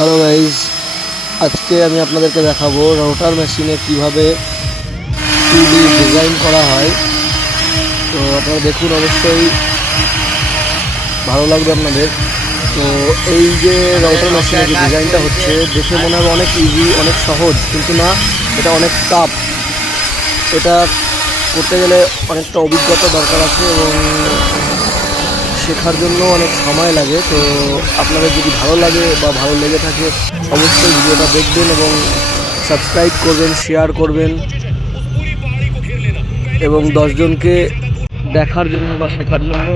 Hello guys, আজকে আমি আপনাদেরকে দেখাবো রাউটার মেশিনে কিভাবে 2D ডিজাইন করা হয়। তো আপনারা দেখুন, অবশ্যই ভালো লাগবে আপনাদের। তো এই যে রাউটার মেশিনে যে ডিজাইনটা হচ্ছে, দেখে মনে হবে অনেক ইজি, অনেক সহজ, কিন্তু না, এটা অনেক টাফ। এটা করতে গেলে অনেকটা অভিজ্ঞতা দরকার আছে এবং শেখার জন্য অনেক সময় লাগে। তো আপনাদের যদি ভালো লাগে বা ভালো লেগে থাকে, অবশ্যই ভিডিওটা দেখবেন এবং সাবস্ক্রাইব করবেন, শেয়ার করবেন এবং 10 জনকে দেখার জন্য বা শেখার জন্য